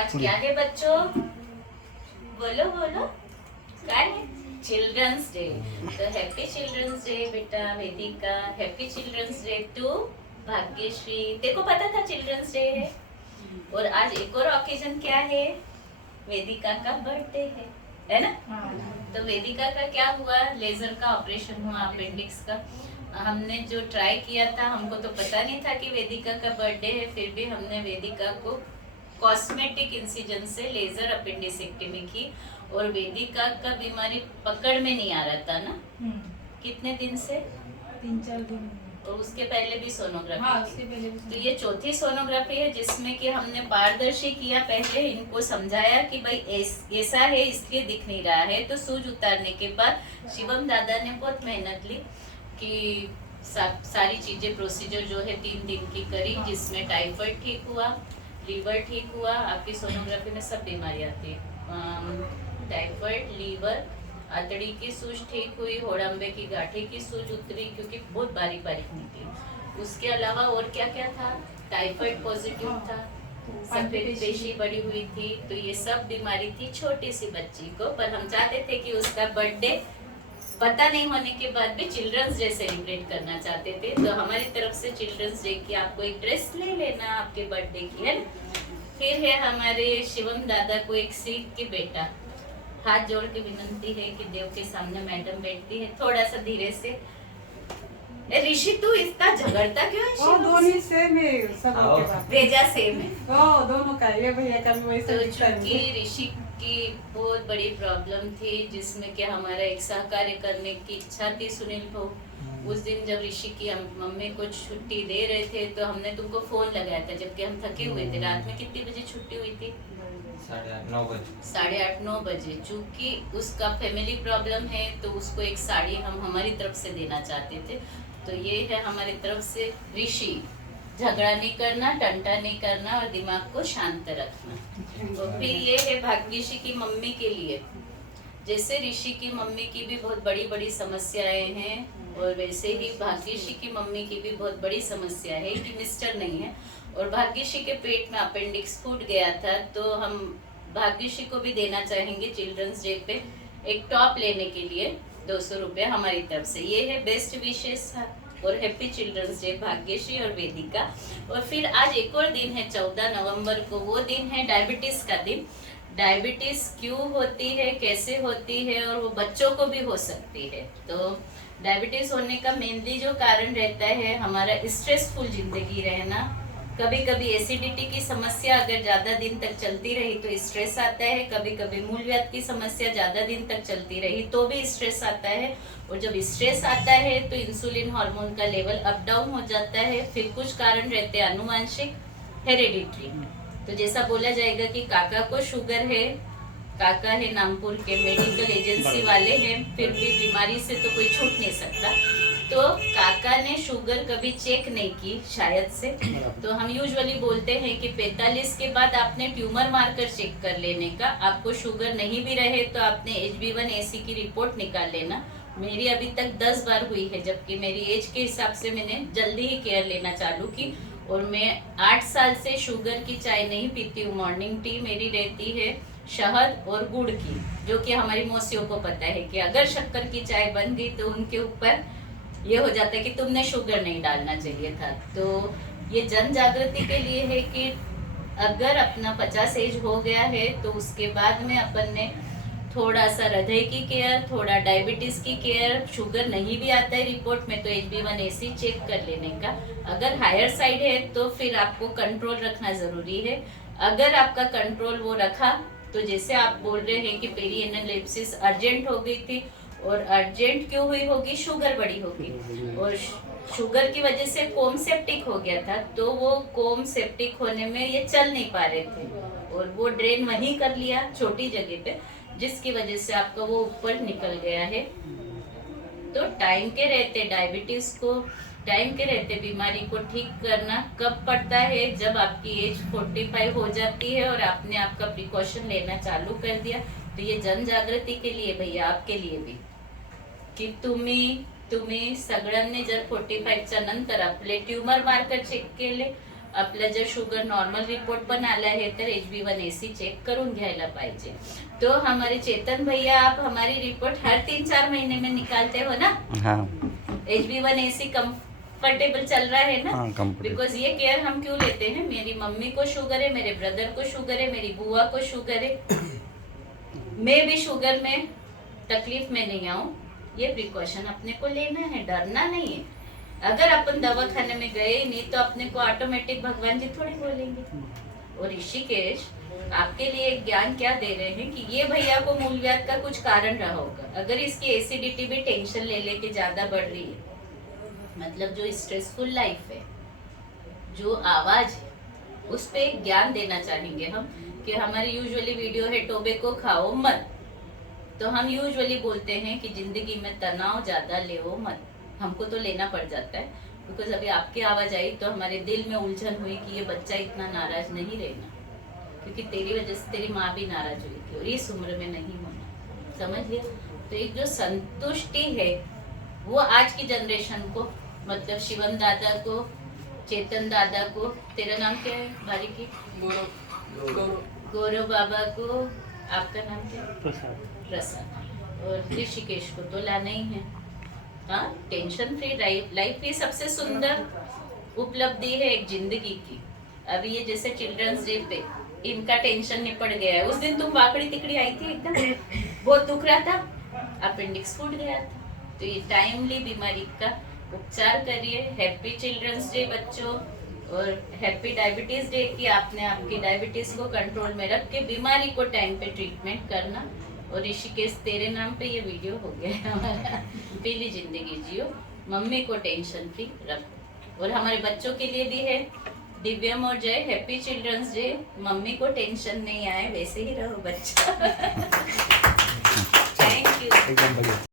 आज क्या है बच्चों? बोलो बोलो। क्या है? Children's day. तो हैप्पी चिल्ड्रंस डे बेटा Vedika. Happy children's day to Bhagyashree. देखो पता था चिल्ड्रंस डे है। और आज एक और ओकेजन क्या है? वेदिका का बर्थडे है ना? तो वेदिका का क्या हुआ? लेजर का ऑपरेशन हुआ अपेंडिक्स का। हमने जो ट्राई किया था, हमको तो पता नहीं था कि वेदिका का बर्थडे है, फिर भी हमने वेदिका को कॉस्मेटिक इंसिजन से लेजर अपेंडिसेक्टमी की। और वेदिका का बीमारी पकड़ में नहीं आ रहा था ना? कितने दिन से? 3-4 दिन। और उसके पहले भी सोनोग्राफी हाँ, की। उसके पहले भी तो ये चौथी सोनोग्राफी है जिसमें कि हमने पारदर्शी किया। पहले इनको समझाया कि भाई ऐसा है इसलिए दिख नहीं रहा है। तो सूज उतारने के बाद शिवम दादा ने बहुत मेहनत ली कि सारी चीजें प्रोसीजर जो है 3 दिन की करी, जिसमें टाइफाइड ठीक हुआ, लीवर ठीक हुआ। आपकी सोनोग्राफी में सब बीमारियां थी, टाइफाइड, लीवर, आतड़ी की सूज ठीक हुई, होड़ंबे की गांठी की सूज उतरी क्योंकि बहुत बारीक बारीक निकली। उसके अलावा और क्या क्या था? टाइफाइड पॉजिटिव था, सफेद पेशी बढ़ी हुई थी। तो ये सब बीमारी थी छोटी सी बच्ची को। पर हम चाहते थे कि उसका बर्थडे पता नहीं होने के बाद भी चिल्ड्रंस डे सेलिब्रेट करना चाहते थे। तो हमारी तरफ से चिल्ड्रंस डे की आपको एक ड्रेस ले लेना आपके बर्थडे की, है ना? फिर है हमारे शिवम दादा को एक सीख के बेटा, हाथ जोड़ के विनंती है कि देव के सामने मैडम बैठती है, थोड़ा सा धीरे से। ऋषि तू इतना झगड़ता क्यों है? वो दोनों सेम है, सब के बात भेजा सेम है। दोनों का, ये भैया का भी वैसे तो दिखता चूंकि है। ऋषि की बहुत बड़ी प्रॉब्लम थी, जिसमें कि हमारा एक सहकार्य करने की इच्छा थी सुनील भाऊ। उस दिन जब ऋषि की मम्मी को छुट्टी दे रहे थे तो हमने तुमको फोन लगाया था, जबकि हम थके हुए थे। रात में कितनी बजे छुट्टी हुई थी? 8:30-9 बजे। 8:30-9 बजे। चूंकि उसका फैमिली प्रॉब्लम है तो उसको एक साड़ी हम हमारी तरफ से देना चाहते थे। तो ये है हमारी तरफ से ऋषि, झगड़ा नहीं करना, टंटा नहीं करना और दिमाग को शांत रखना। और फिर ये है भाग्यश्री की मम्मी के लिए। जैसे ऋषि की मम्मी की भी बहुत बड़ी बड़ी समस्याएं हैं, और वैसे ही भाग्यश्री की मम्मी की भी बहुत बड़ी समस्या है कि मिस्टर नहीं है। और भाग्यश्री के पेट में अपेंडिक्स फूट गया था। तो हम भाग्यश्री को भी देना चाहेंगे चिल्ड्रंस डे पे एक टॉप लेने के लिए 200 रुपये हमारी तरफ से। ये है बेस्ट विशेष और हैप्पी चिल्ड्रंस डे भाग्यश्री और वेदिका। और फिर आज एक और दिन है 14 नवंबर को, वो दिन है डायबिटीज का दिन। डायबिटीज क्यों होती है, कैसे होती है, और वो बच्चों को भी हो सकती है। तो डायबिटीज होने का मेनली जो कारण रहता है हमारा स्ट्रेसफुल जिंदगी रहना। कभी कभी एसिडिटी की समस्या अगर ज्यादा दिन तक चलती रही तो स्ट्रेस आता है। कभी कभी मूलव्याध की समस्या ज्यादा दिन तक चलती रही तो भी स्ट्रेस आता है। और जब स्ट्रेस आता है तो इंसुलिन हार्मोन का लेवल अप डाउन हो जाता है। फिर कुछ कारण रहते हैं अनुवांशिक, हेरेडिटरी। तो जैसा बोला जाएगा कि काका को शुगर है, काका है नामपुर के, मेडिकल एजेंसी वाले हैं, फिर भी बीमारी से तो कोई छूट नहीं सकता। तो काका ने शुगर कभी चेक नहीं की शायद से। तो हम यूजुअली बोलते हैं कि 45 के बाद आपने ट्यूमर मार्कर चेक कर लेने का। आपको शुगर नहीं भी रहे तो आपने HB1AC की रिपोर्ट निकाल लेना। मेरी अभी तक 10 बार हुई है, जबकि मेरी एज के हिसाब से मैंने जल्दी ही केयर लेना चालू की। और मैं 8 साल से शुगर की चाय नहीं पीती हूँ। मॉर्निंग टी मेरी रहती है शहद और गुड़ की, जो कि हमारी मौसियों को पता है कि अगर शक्कर की चाय बन गई तो उनके ऊपर ये हो जाता है कि तुमने शुगर नहीं डालना चाहिए था। तो ये जन जागृति के लिए है कि अगर अपना 50 एज हो गया है तो उसके बाद में अपन ने थोड़ा सा हृदय की केयर, थोड़ा डायबिटीज की केयर, शुगर नहीं भी आता है रिपोर्ट में तो HB1AC चेक कर लेने का। अगर हायर साइड है तो फिर आपको कंट्रोल रखना जरूरी है। अगर आपका कंट्रोल वो रखा तो जैसे आप बोल रहे हैं कि पेरिएनल एब्सिस अर्जेंट हो गई थी, और अर्जेंट क्यों हुई होगी? शुगर बढ़ी होगी, और शुगर की वजह से कोम सेप्टिक हो गया था। तो वो कोम सेप्टिक होने में ये चल नहीं पा रहे थे, और वो ड्रेन वहीं कर लिया छोटी जगह पे, जिसकी वजह से आपका वो ऊपर निकल गया है। तो टाइम के रहते डायबिटीज को, टाइम के रहते बीमारी को ठीक करना कब पड़ता है? जब आपकी एज 45 हो जाती है और आपने आपका प्रिकॉशन लेना चालू कर दिया। तो ये जन जागृती के लिए भैया, आपके लिए भी, की तुम्ही सगळ्यांनी जर 45च्या नंतर आपले ट्यूमर मार्कर चेक केले आपलं जर शुगर नॉर्मल रिपोर्ट पण आला है तर HB1AC चेक करून घ्यायला पाहिजे. तो हमारे चेतन भैया, आप हमारी रिपोर्ट हर 3-4 महीने में निकालते हो ना? हाँ HB1AC कंफर्टेबल चल रहा है ना? हाँ कंप्लीट. बिकॉज ये केयर हम क्यों लेते हैं? मेरी मम्मी को शुगर है, मेरे ब्रदर को शुगर है, मेरी बुआ को शुगर है, मैं भी शुगर में तकलीफ में नहीं आऊं, ये प्रिकॉशन अपने को लेना है, डरना नहीं है. अगर अपन दवाखाने में गए ही नहीं तो अपने को ऑटोमेटिक भगवान जी थोड़ी बोलेंगे. और ऋषिकेश आपके लिए एक ज्ञान क्या दे रहे हैं कि ये भैया को मूलव्याध का कुछ कारण रहा होगा. अगर इसकी एसिडिटी भी टेंशन ले लेके ज्यादा बढ़ रही है, मतलब जो स्ट्रेसफुल लाइफ है, जो आवाज है, उस पे एक ज्ञान देना चाहेंगे हम कि हमारी यूजुअली वीडियो है टोबैको खाओ मत. तो हम यूजुअली बोलते हैं कि जिंदगी में तनाव ज्यादा ले मत. हमको तो लेना पड़ जाता है बिकॉज अभी आपकी आवाज आई तो हमारे दिल में उलझन हुई कि ये बच्चा इतना नाराज नहीं रहना, क्योंकि तेरी वजह से तेरी माँ भी नाराज हुई थी और इस उम्र में नहीं होना. समझ लिया? तो एक जो संतुष्टि है वो आज की जनरेशन को, मतलब शिवम दादा को, चेतन दादा को, तेरा नाम क्या है बारीकी? गौरव बाबा को, आपका नाम क्या है? प्रसाद. और ऋषिकेश को तो लाना ही है. हाँ, टेंशन फ्री लाइफ ही सबसे सुंदर उपलब्धि है एक जिंदगी की. अभी ये जैसे चिल्ड्रंस डे पे इनका टेंशन निपट गया है. उस दिन तुम वाकड़ी तिकड़ी आई थी, एकदम बहुत दुख रहा था, अपेंडिक्स फूट गया था. तो ये टाइमली बीमारी का उपचार करिए. हैप्पी चिल्ड्रंस डे बच्चों, और हैप्पी डायबिटीज डे कि आपने आपकी डायबिटीज को कंट्रोल में रख के बीमारी को टाइम पे ट्रीटमेंट करना. और ऋषिकेश तेरे नाम पे ये वीडियो हो गया है हमारा. पीली जिंदगी जियो, मम्मी को टेंशन फ्री रखो. और हमारे बच्चों के लिए भी है दिव्यम और जय, हैप्पी चिल्ड्रंस डे. मम्मी को टेंशन नहीं आए, वैसे ही रहो बच्चा. Thank you. एकदम बढ़िया.